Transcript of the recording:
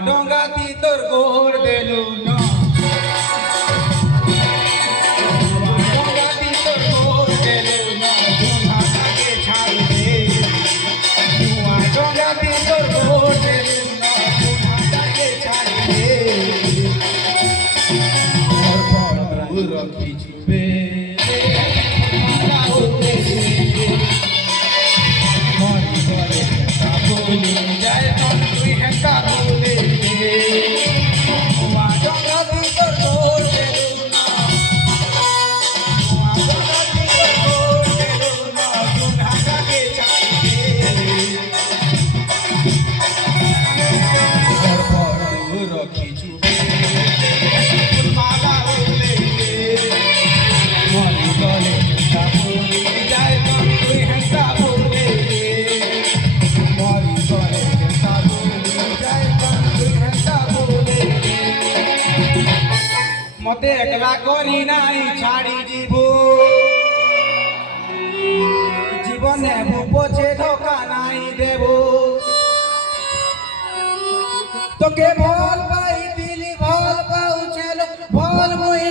ডঙ্গাতি তোর গোর দেলু না ডঙ্গাতি তোর গোর দেলু না ধুনাটাকে ছাড়বে ডঙ্গাতি তোর গোর দেলু না ধুনাটাকে ছাড়বে রক্ষি চুবে মরি করে বলি যায় তুই হেঁকা বলে ডঙ্গাতি তোর গোর দেলু না ডঙ্গাতি তোর গোর দেলু না ধুনাটাকে ছাড়বে রক্ষি চুবে মালা বলে মরি করে বলি যায় তুই হেঁকা বলে মরি করে বলি যায় তুই হেঁকা বলে মতে একলা করি নাই ছাড়ি জীব জীবনে পছে ধোকা নাই দেব তোকে ভাল পাই দিলি ভাল পাউছেল ভাল মুই